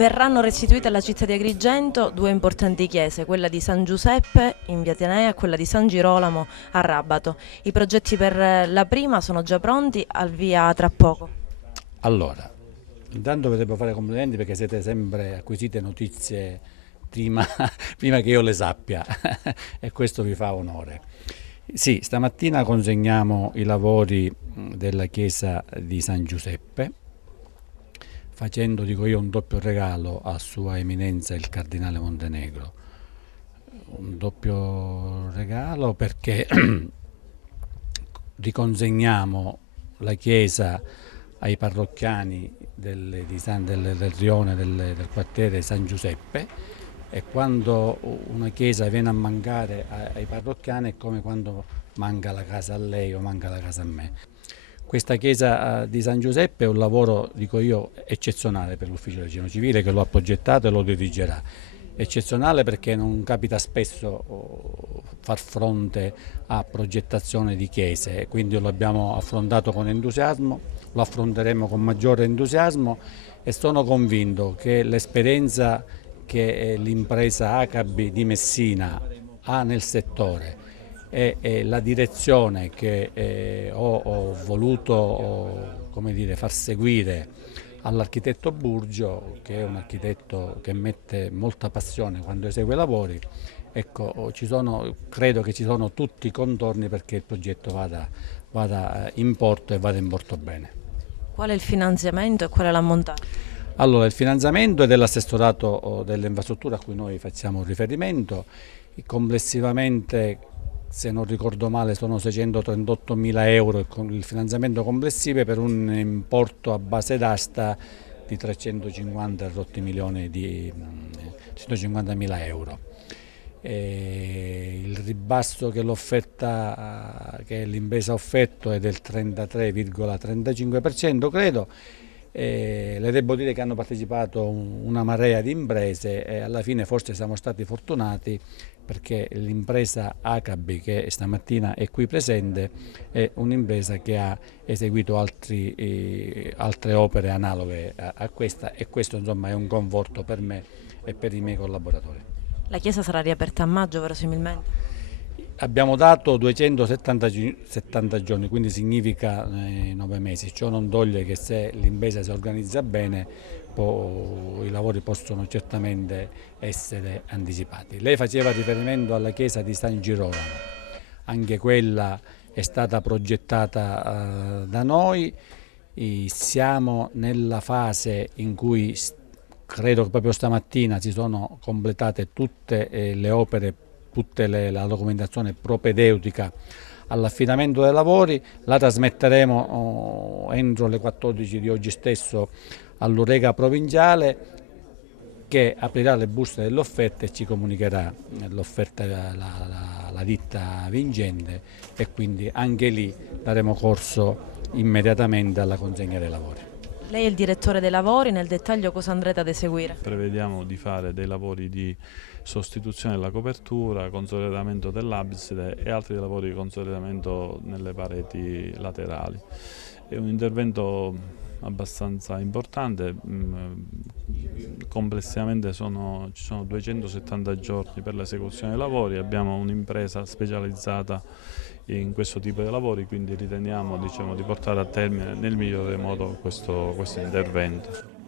Verranno restituite alla città di Agrigento due importanti chiese, quella di San Giuseppe in via Tenea e quella di San Girolamo a Rabato. I progetti per la prima sono già pronti, al via tra poco. Allora, intanto vi devo fare complimenti perché siete sempre acquisite notizie prima, prima che io le sappia e questo vi fa onore. Sì, stamattina consegniamo i lavori della chiesa di San Giuseppe, facendo, dico io, un doppio regalo a Sua Eminenza il Cardinale Montenegro. Un doppio regalo perché riconsegniamo la chiesa ai parrocchiani del rione del quartiere San Giuseppe, e quando una chiesa viene a mancare ai parrocchiani è come quando manca la casa a lei o manca la casa a me. Questa chiesa di San Giuseppe è un lavoro, dico io, eccezionale per l'ufficio del Regino Civile che lo ha progettato e lo dirigerà. Eccezionale perché non capita spesso far fronte a progettazione di chiese, quindi lo abbiamo affrontato con entusiasmo, lo affronteremo con maggiore entusiasmo e sono convinto che l'esperienza che l'impresa Acabi di Messina ha nel settore e la direzione che ho voluto come dire, far seguire all'architetto Burgio, che è un architetto che mette molta passione quando esegue i lavori, ecco, credo che ci sono tutti i contorni perché il progetto vada in porto e vada in porto bene. Qual è il finanziamento e qual è l'ammontare? Allora, il finanziamento è dell'assessorato delle infrastrutture a cui noi facciamo riferimento, complessivamente, se non ricordo male, sono 638 mila euro il finanziamento complessivo per un importo a base d'asta di 350 rotti milioni di 150 mila euro. Il ribasso che che l'impresa ha offerto è del 33,35%, credo. Le devo dire che hanno partecipato una marea di imprese e alla fine forse siamo stati fortunati perché l'impresa Acabi, che stamattina è qui presente, è un'impresa che ha eseguito altre opere analoghe a questa, e questo insomma è un conforto per me e per i miei collaboratori. La chiesa sarà riaperta a maggio, verosimilmente. Abbiamo dato 270 giorni, quindi significa 9 mesi. Ciò non toglie che se l'impresa si organizza bene, i lavori possono certamente essere anticipati. Lei faceva riferimento alla chiesa di San Girolamo, anche quella è stata progettata da noi. Siamo nella fase in cui credo che proprio stamattina si sono completate tutte le opere, la documentazione propedeutica all'affidamento dei lavori. La trasmetteremo entro le 14 di oggi stesso all'Urega provinciale, che aprirà le buste dell'offerta e ci comunicherà l'offerta la ditta vincente, e quindi anche lì daremo corso immediatamente alla consegna dei lavori. Lei è il direttore dei lavori, nel dettaglio cosa andrete ad eseguire? Prevediamo di fare dei lavori di sostituzione della copertura, consolidamento dell'abside e altri lavori di consolidamento nelle pareti laterali. È un intervento abbastanza importante, complessivamente ci sono 270 giorni per l'esecuzione dei lavori, abbiamo un'impresa specializzata in questo tipo di lavori, quindi riteniamo, di portare a termine nel migliore modo questo intervento.